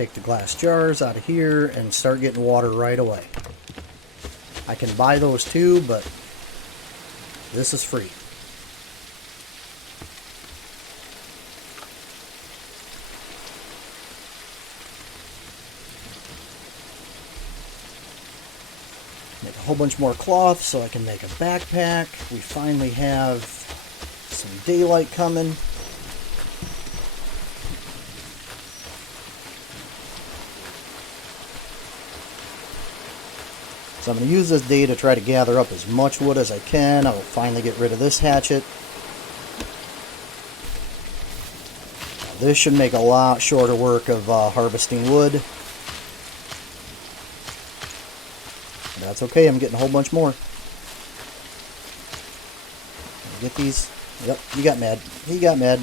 take the glass jars out of here and start getting water right away. I can buy those too, but this is free. Make a whole bunch more cloth so I can make a backpack. We finally have some daylight coming. So I'm going to use this day to try to gather up as much wood as I can. I will finally get rid of this hatchet. This should make a lot shorter work of harvesting wood. That's okay, I'm getting a whole bunch more. Get these. Yep, you got mad. He got mad.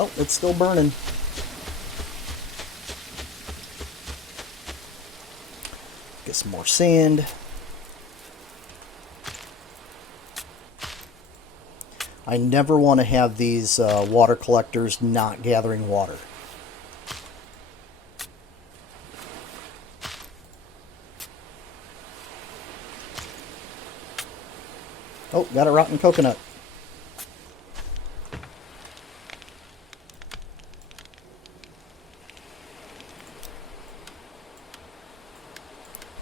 Oh, it's still burning. Get some more sand. I never want to have these water collectors not gathering water. Oh, got a rotten coconut.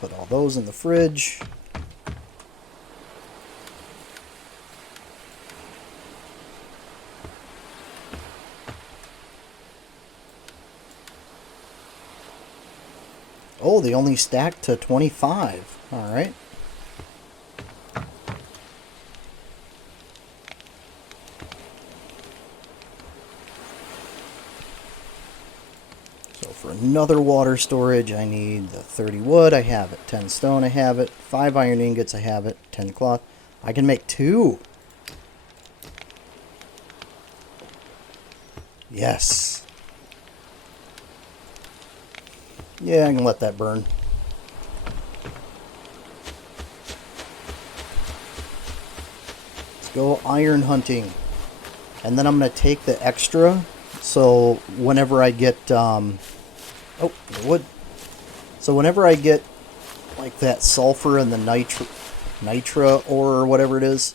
Put all those in the fridge. Oh, they only stacked to 25. All right. So for another water storage, I need the 30 wood. I have it. 10 stone, I have it. 5 iron ingots, I have it. 10 cloth. I can make 2. Yes. Yeah, I can let that burn. Let's go iron hunting. And then I'm going to take the extra, so whenever I get, oh, wood. So whenever I get, like, that sulfur and the nitra ore or whatever it is,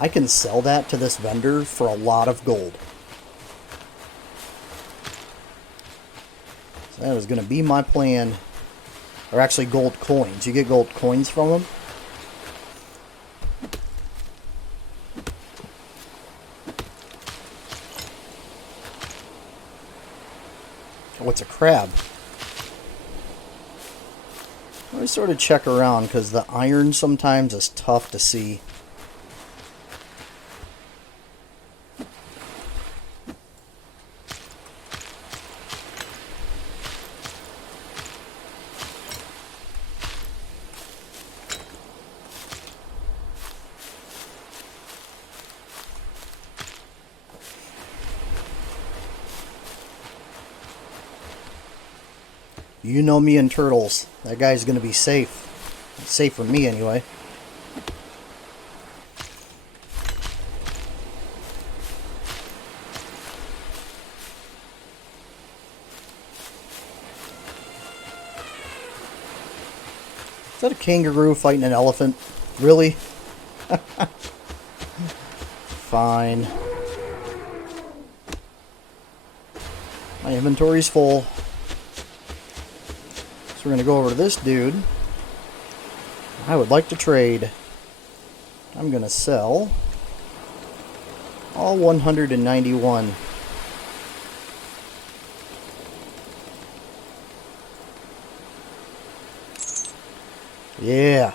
I can sell that to this vendor for a lot of gold. That is going to be my plan. Or actually gold coins. You get gold coins from them. Oh, it's a crab. Let me sort of check around because the iron sometimes is tough to see. You know me and turtles. That guy's going to be safe. Safe for me, anyway. Is that a kangaroo fighting an elephant? Really? Fine. My inventory's full. So we're going to go over to this dude. I would like to trade. I'm going to sell all 191. Yeah.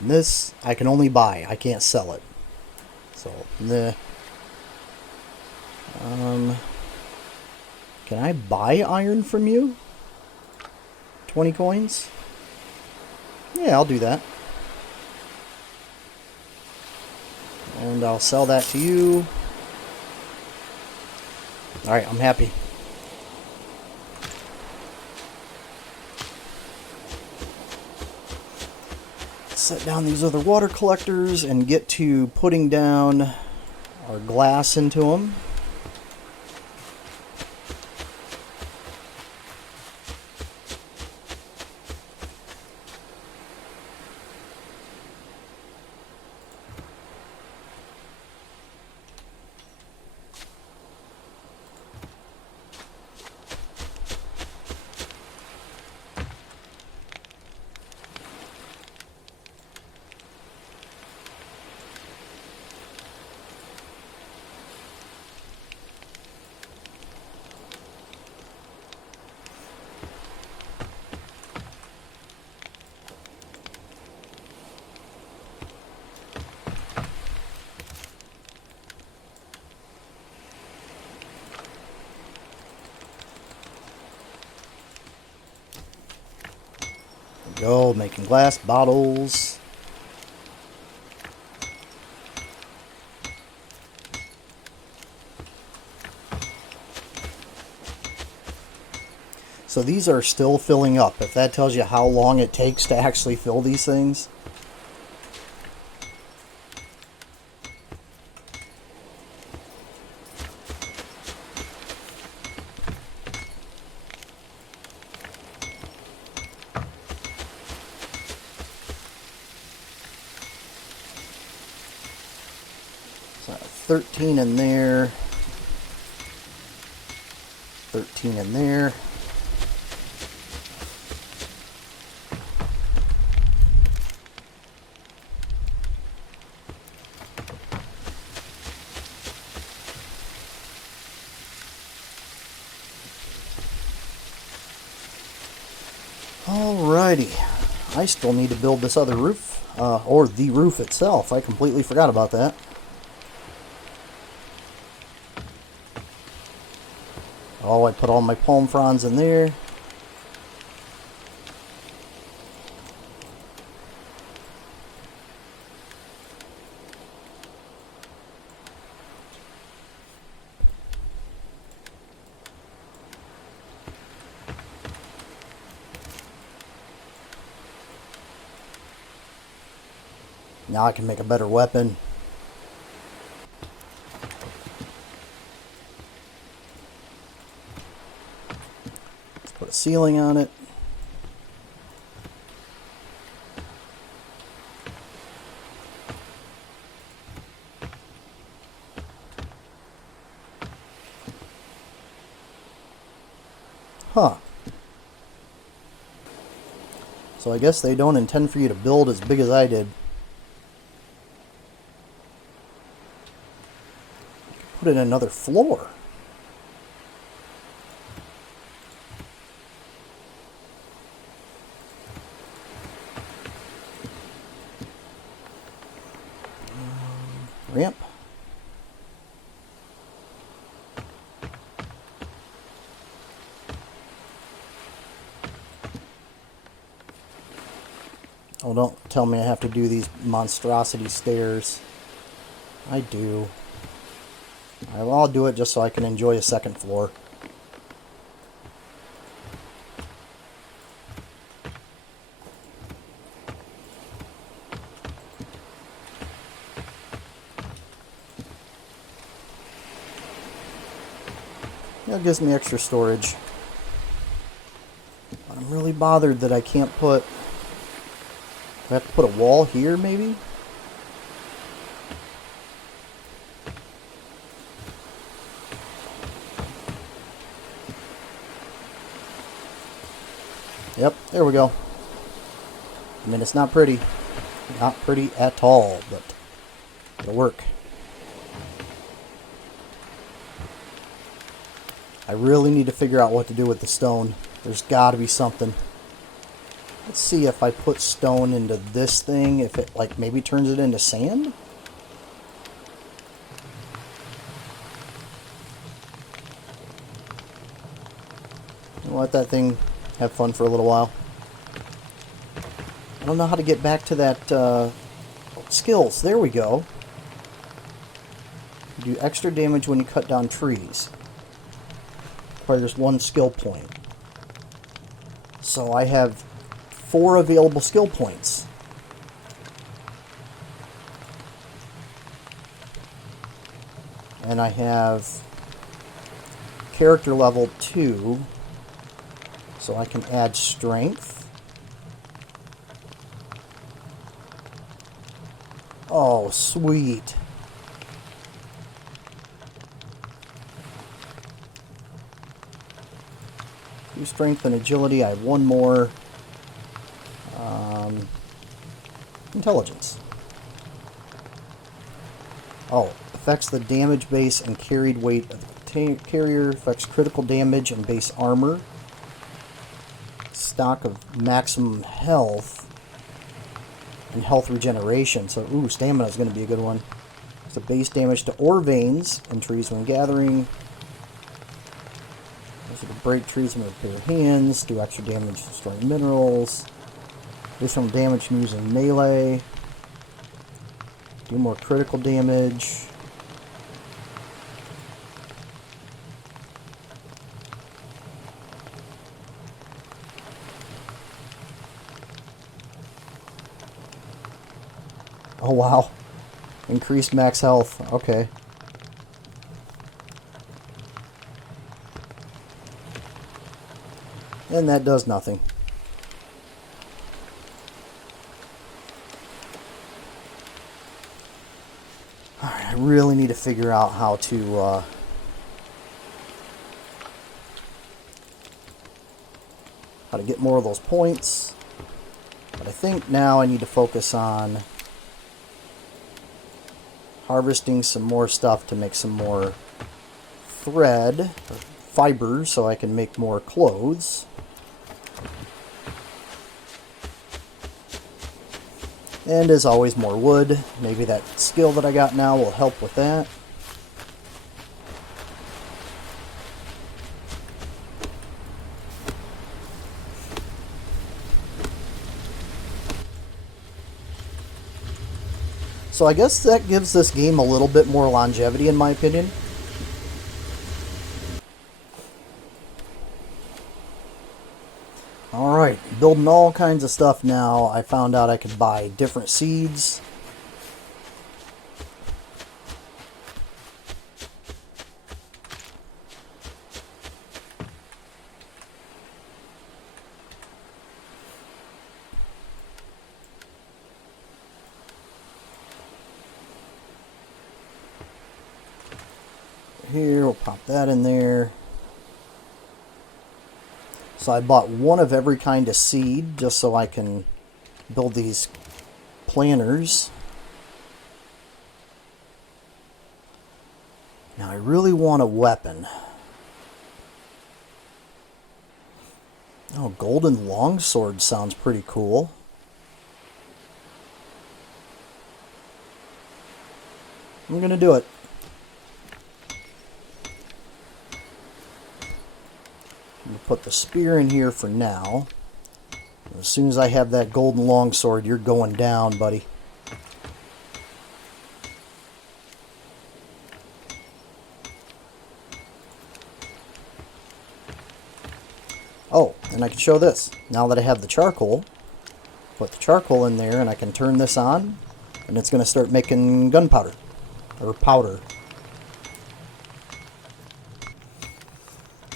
And this, I can only buy. I can't sell it. So, the can I buy iron from you? 20 coins? Yeah, I'll do that. And I'll sell that to you. Alright, I'm happy. Set down these other water collectors and get to putting down our glass into them. Go, making glass bottles. So these are still filling up. If that tells you how long it takes to actually fill these things. So 13 in there. 13 in there. Alrighty. I still need to build this other roof, or the roof itself. I completely forgot about that. Oh, I put all my palm fronds in there. Now I can make a better weapon. Let's put a ceiling on it. Huh. So I guess they don't intend for you to build as big as I did. Put in another floor. Ramp. Oh, don't tell me I have to do these monstrosity stairs. I do. I'll do it just so I can enjoy a second floor. That gives me extra storage. But I'm really bothered that I can't put... I have to put a wall here, maybe? Yep, there we go. I mean, it's not pretty. Not pretty at all, but it'll work. I really need to figure out what to do with the stone. There's got to be something. Let's see if I put stone into this thing, if it, like, maybe turns it into sand? I'll let that thing have fun for a little while. don't know how to get back to that skills. There we go. You do extra damage when you cut down trees. Probably there's one skill point. So I have 4 available skill points. And I have character level 2. So I can add strength. Oh, sweet. Strength and agility. I have 1 more. Intelligence. Oh, affects the damage base and carried weight of the carrier. Affects critical damage and base armor. Stock of maximum health and health regeneration. So, ooh, stamina is going to be a good one. So base damage to ore veins and trees when gathering. So to break trees and repair hands. Do extra damage destroying minerals. Additional damage using melee. Do more critical damage. Oh wow. Increased max health. Okay. And that does nothing. Alright, I really need to figure out how to get more of those points. But I think now I need to focus on harvesting some more stuff to make some more thread or fibers so I can make more clothes. And as always, more wood. Maybe that skill that I got now will help with that. So I guess that gives this game a little bit more longevity in my opinion. Alright, building all kinds of stuff now. I found out I could buy different seeds. Here, we'll pop that in there. So I bought 1 of every kind of seed just so I can build these planters. Now I really want a weapon. Oh, golden longsword sounds pretty cool. I'm gonna do it. I'm going to put the spear in here for now. As soon as I have that golden longsword, you're going down, buddy. Oh, and I can show this. Now that I have the charcoal, put the charcoal in there and I can turn this on, and it's going to start making gunpowder, or powder.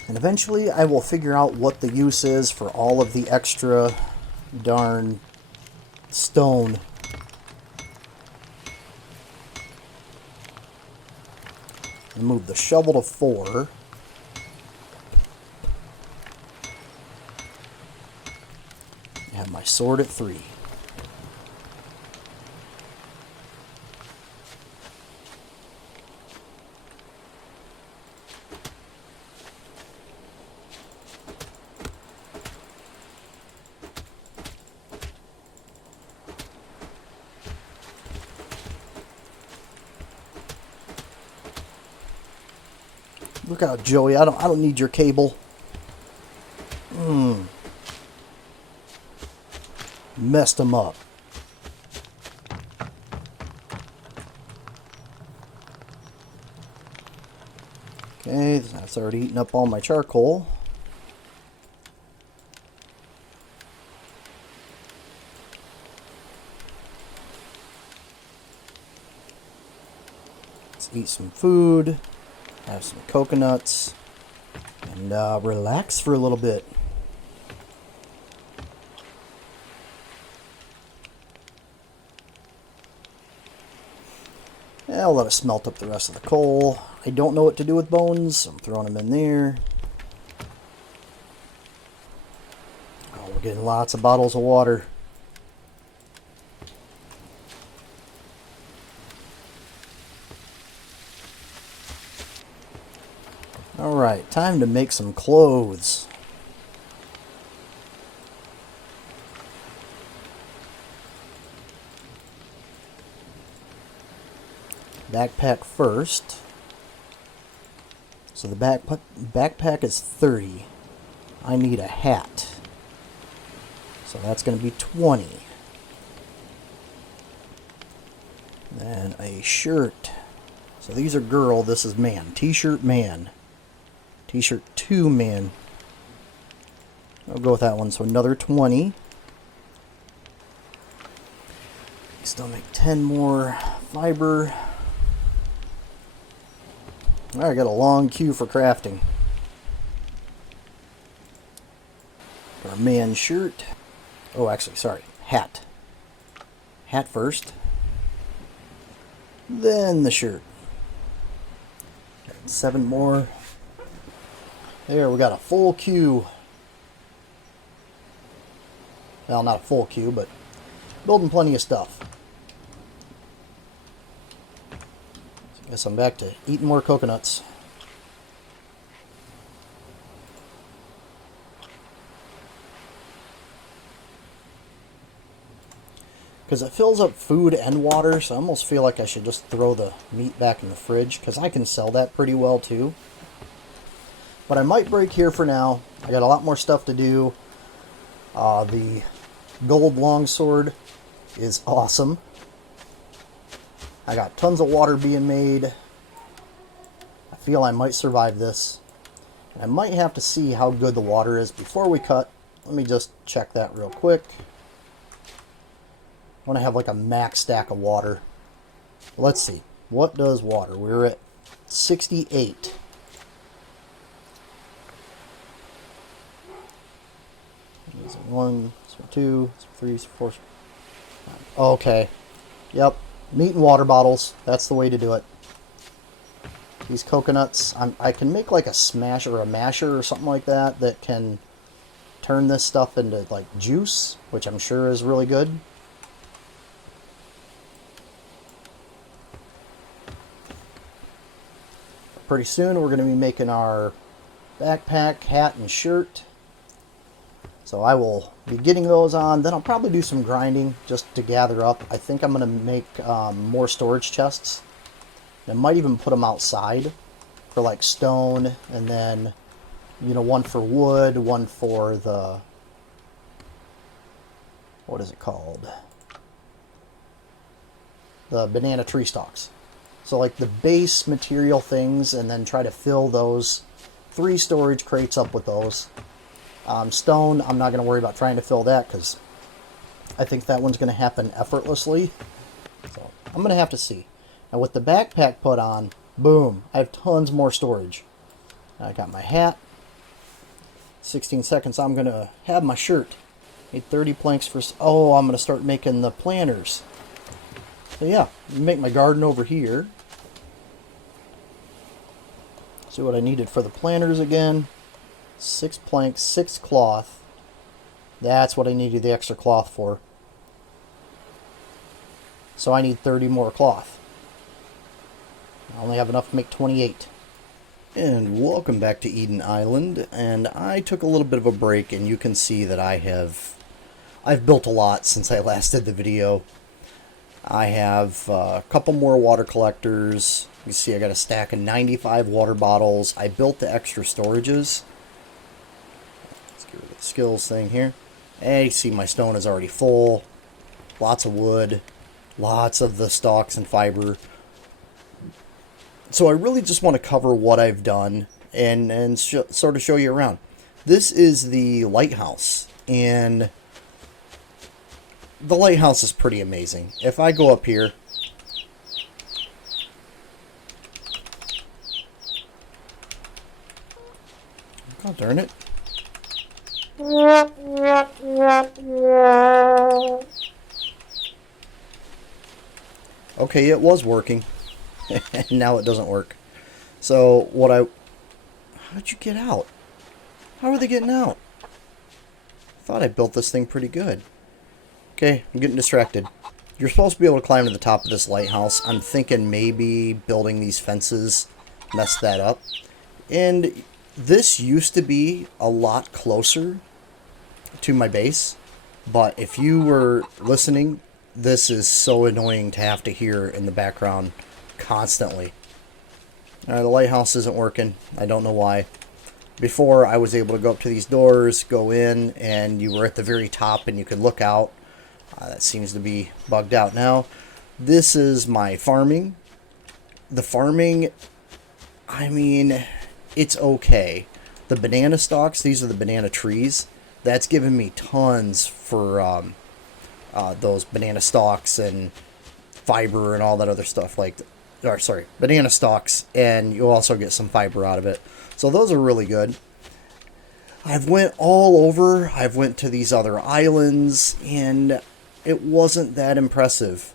And eventually I will figure out what the use is for all of the extra darn stone. And move the shovel to 4. I have my sword at 3. Look out, Joey. I don't need your cable. messed them up. Okay, that's already eaten up all my charcoal. Let's eat some food, have some coconuts, and relax for a little bit. Yeah, I'll let it smelt up the rest of the coal. I don't know what to do with bones, so I'm throwing them in there. Oh, we're getting lots of bottles of water. Alright, time to make some clothes. Backpack first. So the backpack is 30. I need a hat. So that's going to be 20. Then a shirt. So these are girl, this is man. T-shirt man. T-shirt 2 man. I'll go with that one. So another 20. Still make 10 more fiber. Alright, I got a long queue for crafting. Our man shirt. Oh, actually, sorry. Hat. Hat first. Then the shirt. Got 7 more. There, we got a full queue. Well, not a full queue, but building plenty of stuff. So I guess I'm back to eating more coconuts. Because it fills up food and water, so I almost feel like I should just throw the meat back in the fridge, because I can sell that pretty well too. But I might break here for now. I got a lot more stuff to do. The gold longsword is awesome. I got tons of water being made. I feel I might survive this. I might have to see how good the water is before we cut. Let me just check that real quick. I want to have like a max stack of water. Let's see. What does water? We're at 68. One, two, three, four. Okay. Yep. Meat and water bottles. That's the way to do it. These coconuts. I can make like a smash or a masher or something like that that can turn this stuff into like juice, which I'm sure is really good. Pretty soon we're going to be making our backpack, hat, and shirt. So I will be getting those on. Then I'll probably do some grinding just to gather up. I think I'm going to make more storage chests. I might even put them outside for like stone, and then, you know, one for wood, one for the, what is it called? The banana tree stalks. So like the base material things, and then try to fill those 3 storage crates up with those. Stone, I'm not going to worry about trying to fill that because I think that one's going to happen effortlessly. So I'm going to have to see. And with the backpack put on, boom, I have tons more storage. I got my hat. 16 seconds, I'm going to have my shirt. Need 30 planks for... Oh, I'm going to start making the planters. So yeah, make my garden over here. See what I needed for the planters again. 6 planks, 6 cloth. That's what I needed the extra cloth for. So I need 30 more cloth. I only have enough to make 28. And welcome back to Eden Island. And I took a little bit of a break, and you can see that I've built a lot since I last did the video. I have a couple more water collectors. You see I got a stack of 95 water bottles. I built the extra storages. Let's get rid of the skills thing here. And you see my stone is already full. Lots of wood. Lots of the stalks and fiber. So I really just want to cover what I've done and sort of show you around. This is the lighthouse, and the lighthouse is pretty amazing. If I go up here, oh darn it. Okay, it was working. And now it doesn't work. So how'd you get out? How are they getting out? I thought I built this thing pretty good. Okay, I'm getting distracted. You're supposed to be able to climb to the top of this lighthouse. I'm thinking maybe building these fences messed that up. And this used to be a lot closer to my base. But if you were listening, this is so annoying to have to hear in the background constantly. The lighthouse isn't working. I don't know why. Before, I was able to go up to these doors, go in, and you were at the very top and you could look out. That seems to be bugged out now. This is my farming. The farming, I mean, it's okay. The banana stalks, these are the banana trees. That's given me tons for those banana stalks and fiber and all that other stuff. Banana stalks, and you'll also get some fiber out of it. So those are really good. I've went all over. I've went to these other islands, and it wasn't that impressive.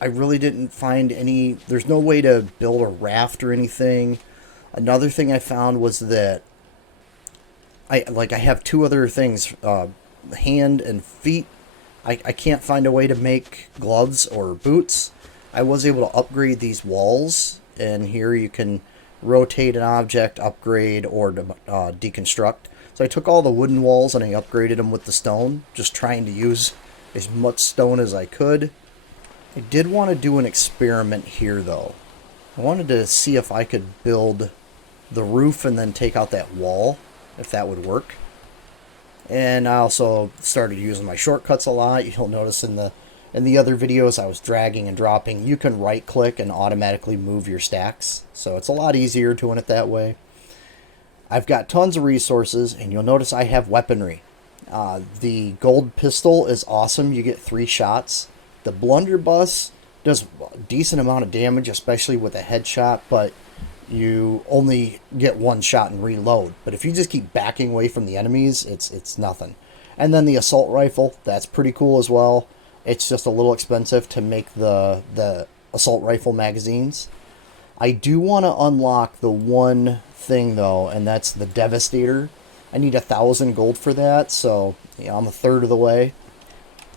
I really didn't find any. There's no way to build a raft or anything. Another thing I found was that I have two other things, hand and feet. I can't find a way to make gloves or boots. I was able to upgrade these walls, and here you can rotate an object, upgrade, or deconstruct. So I took all the wooden walls and I upgraded them with the stone, just trying to use as much stone as I could. I did want to do an experiment here, though. I wanted to see if I could build the roof and then take out that wall, if that would work. And I also started using my shortcuts a lot. You'll notice in the other videos I was dragging and dropping. You can right click and automatically move your stacks, so it's a lot easier doing it that way. I've got tons of resources, and you'll notice I have weaponry. The gold pistol is awesome. You get 3 shots. The blunderbuss does a decent amount of damage, especially with a headshot, but you only get 1 shot and reload. But if you just keep backing away from the enemies, it's nothing. And then the assault rifle, that's pretty cool as well. It's just a little expensive to make the assault rifle magazines. I do want to unlock the one thing, though, and that's the Devastator. I need 1,000 gold for that, so I'm a third of the way.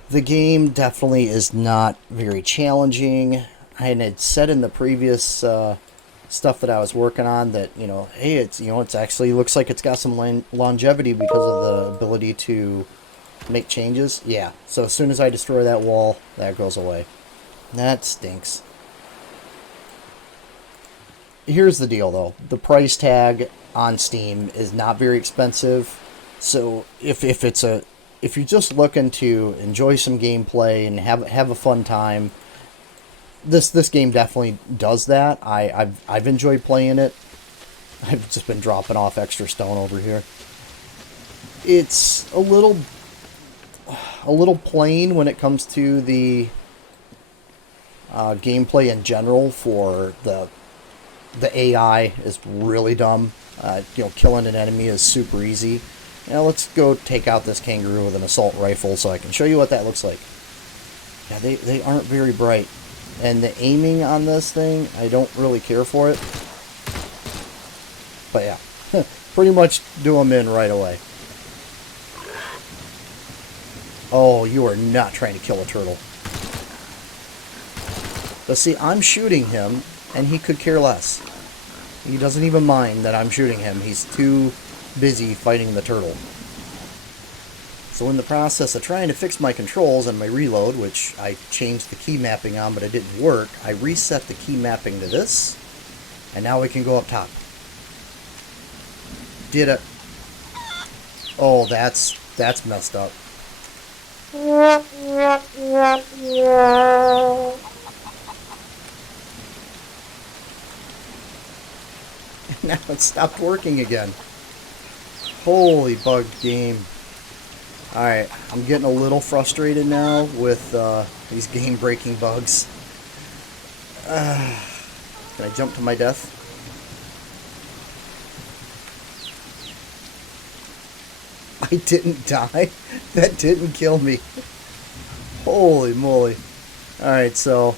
The game definitely is not very challenging. I had said in the previous stuff that I was working on that, hey, it's actually looks like it's got some longevity because of the ability to make changes. Yeah, so as soon as I destroy that wall, that goes away. That stinks. Here's the deal, though. The price tag on Steam is not very expensive. So if you're just looking to enjoy some gameplay and have a fun time, this game definitely does that. I've enjoyed playing it. I've just been dropping off extra stone over here. It's a little plain when it comes to the gameplay in general. For the AI is really dumb. Killing an enemy is super easy. Now let's go take out this kangaroo with an assault rifle so I can show you what that looks like. Yeah, they aren't very bright. And the aiming on this thing, I don't really care for it. But yeah, pretty much do them in right away. Oh, you are not trying to kill a turtle. But see, I'm shooting him, and he could care less. He doesn't even mind that I'm shooting him. He's too busy fighting the turtle. So in the process of trying to fix my controls and my reload, which I changed the key mapping on, but it didn't work, I reset the key mapping to this, and now we can go up top. Did it. Oh, that's messed up. Now it stopped working again. Holy bug game. Alright, I'm getting a little frustrated now with these game-breaking bugs. Can I jump to my death? I didn't die? That didn't kill me. Holy moly. Alright, so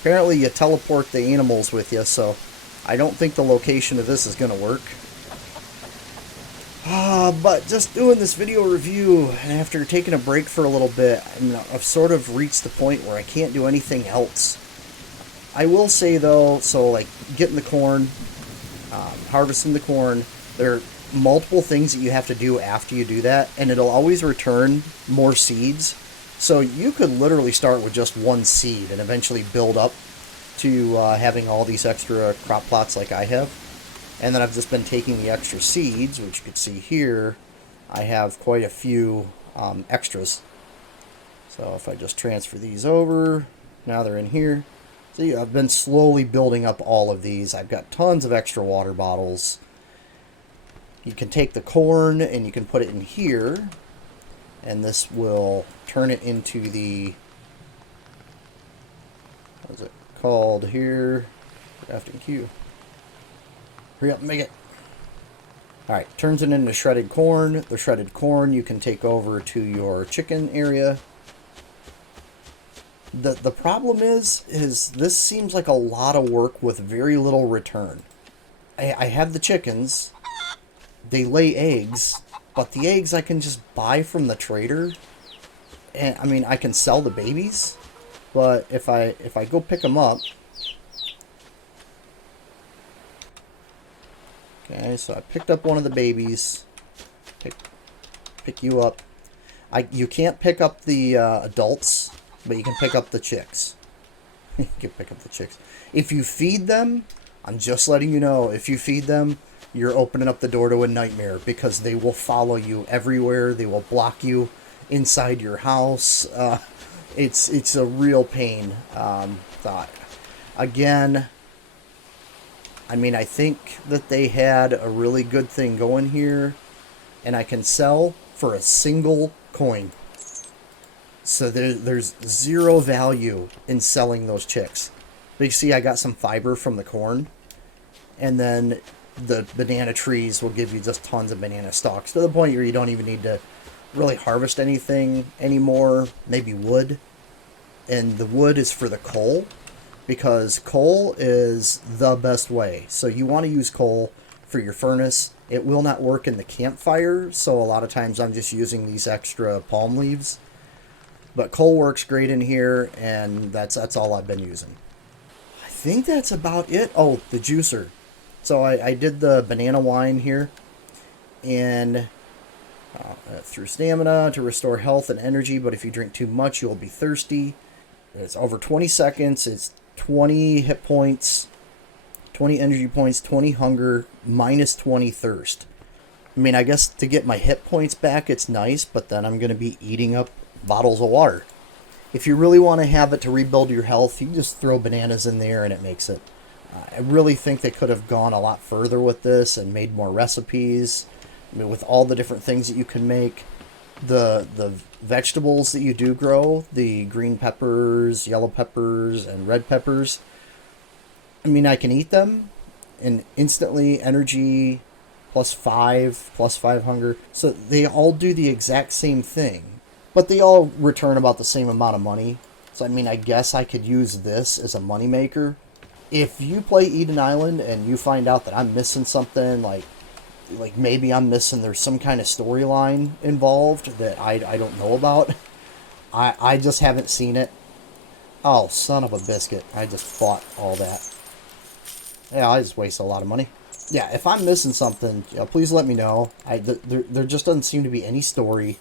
apparently you teleport the animals with you, so I don't think the location of this is going to work. But just doing this video review, and after taking a break for a little bit, I've sort of reached the point where I can't do anything else. I will say though, so like getting the corn, harvesting the corn, there are multiple things that you have to do after you do that, and it'll always return more seeds. So you could literally start with just one seed and eventually build up to having all these extra crop plots like I have. And then I've just been taking the extra seeds, which you can see here. I have quite a few extras. So if I just transfer these over, now they're in here. See, I've been slowly building up all of these. I've got tons of extra water bottles. You can take the corn and you can put it in here. And this will turn it into the... what is it called here? Crafting queue. Hurry up and make it. Alright, turns it into shredded corn. The shredded corn you can take over to your chicken area. The problem is this seems like a lot of work with very little return. I have the chickens. They lay eggs, but the eggs I can just buy from the trader. And I mean, I can sell the babies, but if I go pick them up. Okay, so I picked up one of the babies. Pick you up. You can't pick up the adults, but you can pick up the chicks. You can pick up the chicks. If you feed them, I'm just letting you know, if you feed them, you're opening up the door to a nightmare, because they will follow you everywhere. They will block you inside your house. It's a real pain. Again, I mean, I think that they had a really good thing going here, and I can sell for a single coin. So there's zero value in selling those chicks. But you see, I got some fiber from the corn, and then the banana trees will give you just tons of banana stalks, to the point where you don't even need to really harvest anything anymore. Maybe wood. And the wood is for the coal, because coal is the best way. So you want to use coal for your furnace. It will not work in the campfire, so a lot of times I'm just using these extra palm leaves. But coal works great in here, and that's all I've been using. I think that's about it. Oh, the juicer. So I did the banana wine here, and through stamina to restore health and energy, but if you drink too much, you'll be thirsty. It's over 20 seconds. It's 20 hit points, 20 energy points, 20 hunger, minus 20 thirst. I mean, I guess to get my hit points back, it's nice, but then I'm going to be eating up bottles of water. If you really want to have it to rebuild your health, you just throw bananas in there and it makes it. I really think they could have gone a lot further with this and made more recipes. I mean, with all the different things that you can make. The vegetables that you do grow, the green peppers, yellow peppers, and red peppers, I mean, I can eat them, and instantly energy +5, +5 hunger. So they all do the exact same thing, but they all return about the same amount of money. So I mean, I guess I could use this as a moneymaker. If you play Eden Island and you find out that I'm missing something, like maybe I'm missing, there's some kind of storyline involved that I don't know about. I just haven't seen it. Oh, son of a biscuit. I just fought all that. Yeah, I just waste a lot of money. Yeah, if I'm missing something, please let me know. There just doesn't seem to be any story.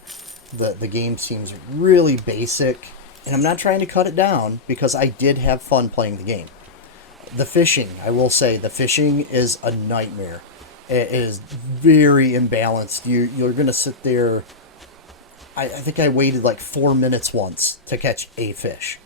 The game seems really basic, and I'm not trying to cut it down, because I did have fun playing the game. The fishing, I will say, the fishing is a nightmare. It is very imbalanced. You're going to sit there I think I waited like 4 minutes once to catch a fish.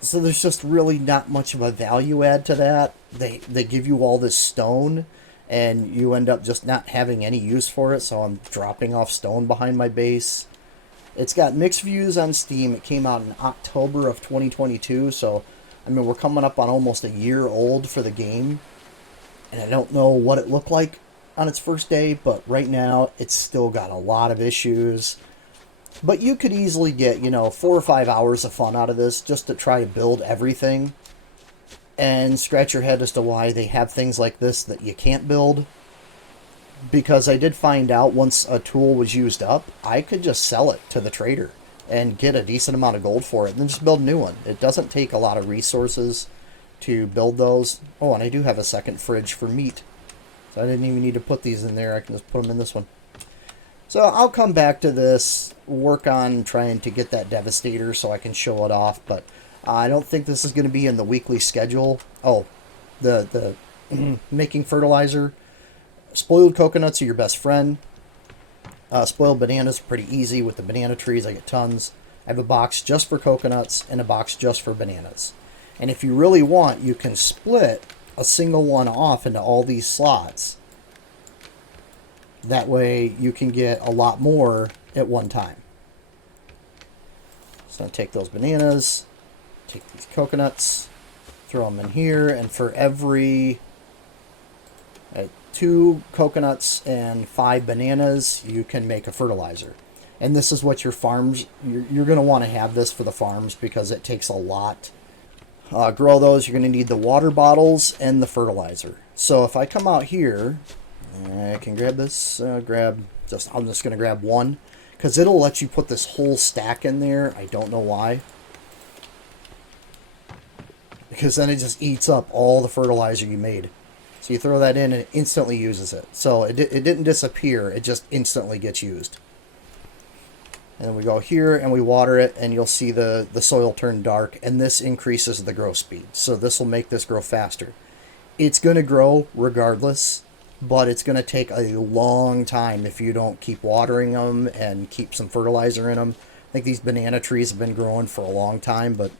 So there's just really not much of a value add to that. They give you all this stone, and you end up just not having any use for it, so I'm dropping off stone behind my base. It's got mixed reviews on Steam. It came out in October of 2022, so I mean we're coming up on almost a year old for the game, and I don't know what it looked like on its first day, but right now it's still got a lot of issues. But you could easily get, 4 or 5 hours of fun out of this just to try to build everything and scratch your head as to why they have things like this that you can't build. Because I did find out once a tool was used up, I could just sell it to the trader and get a decent amount of gold for it and then just build a new one. It doesn't take a lot of resources to build those. Oh, and I do have a second fridge for meat. So I didn't even need to put these in there. I can just put them in this one. So I'll come back to this, work on trying to get that Devastator so I can show it off, but I don't think this is going to be in the weekly schedule. Oh, the making fertilizer. Spoiled coconuts are your best friend. Spoiled bananas are pretty easy with the banana trees. I get tons. I have a box just for coconuts and a box just for bananas. And if you really want, you can split a single one off into all these slots. That way you can get a lot more at one time. So I'll take those bananas, take these coconuts, throw them in here, and for every 2 coconuts and 5 bananas, you can make a fertilizer. And this is what your farms, you're going to want to have this for the farms because it takes a lot. Grow those, you're going to need the water bottles and the fertilizer. So if I come out here, I can grab this, I'm just going to grab one, because it'll let you put this whole stack in there. I don't know why. Because then it just eats up all the fertilizer you made. So you throw that in and it instantly uses it. So it didn't disappear, it just instantly gets used. And then we go here and we water it, and you'll see the soil turn dark, and this increases the growth speed. So this will make this grow faster. It's going to grow regardless, but it's going to take a long time if you don't keep watering them and keep some fertilizer in them. I think these banana trees have been growing for a long time, but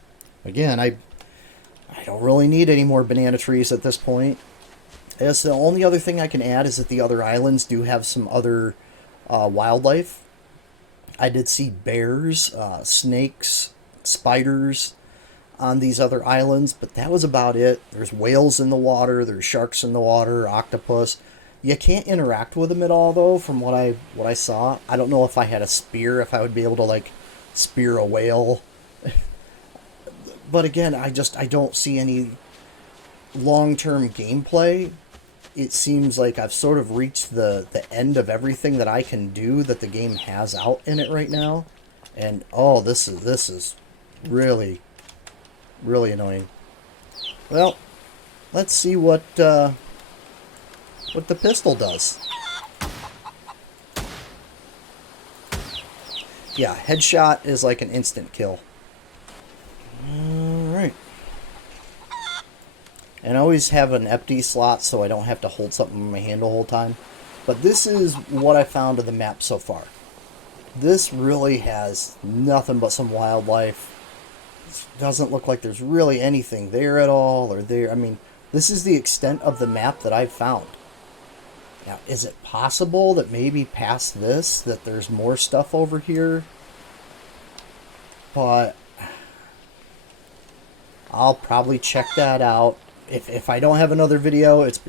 again, I don't really need any more banana trees at this point. As the only other thing I can add is that the other islands do have some other wildlife. I did see bears, snakes, spiders on these other islands, but that was about it. There's whales in the water, there's sharks in the water, octopus. You can't interact with them at all, though, from what I saw. I don't know if I had a spear, if I would be able to, like, spear a whale. But again, I don't see any long-term gameplay. It seems like I've sort of reached the end of everything that I can do that the game has out in it right now. And, oh, this is really, really annoying. Well, let's see what the pistol does. Yeah, headshot is like an instant kill. Alright. And I always have an empty slot so I don't have to hold something in my hand the whole time. But this is what I found of the map so far. This really has nothing but some wildlife. It doesn't look like there's really anything there at all, or there. I mean, this is the extent of the map that I've found. Now, is it possible that maybe past this, that there's more stuff over here? But I'll probably check that out. If I don't have another video, it's...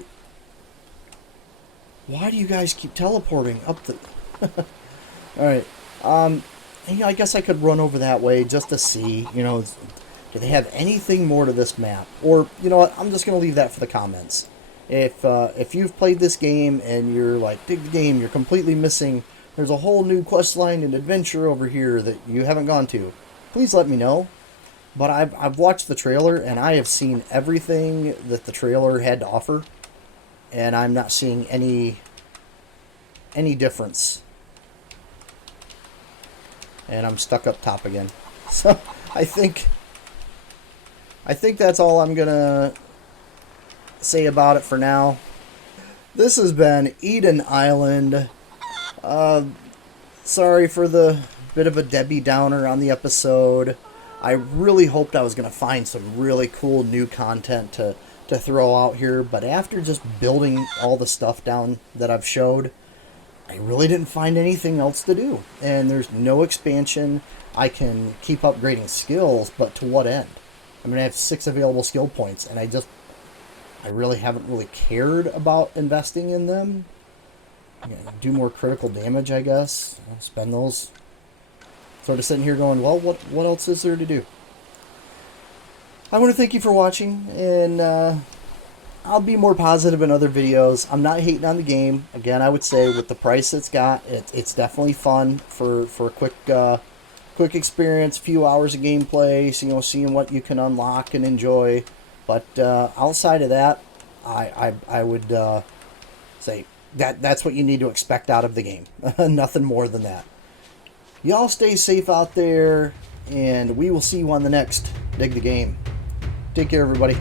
Why do you guys keep teleporting up the... Alright. I guess I could run over that way just to see, do they have anything more to this map? Or, you know what, I'm just going to leave that for the comments. If you've played this game and you're like, dig the game, you're completely missing, there's a whole new quest line and adventure over here that you haven't gone to, please let me know. But I've watched the trailer, and I have seen everything that the trailer had to offer, and I'm not seeing any difference. And I'm stuck up top again. So I think that's all I'm gonna say about it for now. This has been Eden Island. Sorry for the bit of a Debbie Downer on the episode. I really hoped I was going to find some really cool new content to throw out here, but after just building all the stuff down that I've showed, I really didn't find anything else to do. And there's no expansion. I can keep upgrading skills, but to what end? I mean, I have 6 available skill points, and I really haven't really cared about investing in them. Do more critical damage, I guess. I'll spend those. Sort of sitting here going, well, what else is there to do? I want to thank you for watching, and I'll be more positive in other videos. I'm not hating on the game. Again, I would say with the price it's got, it's definitely fun for a quick experience, few hours of gameplay, so, seeing what you can unlock and enjoy. But outside of that, I would say that's what you need to expect out of the game. Nothing more than that. Y'all stay safe out there, and we will see you on the next Dig the Game. Take care, everybody.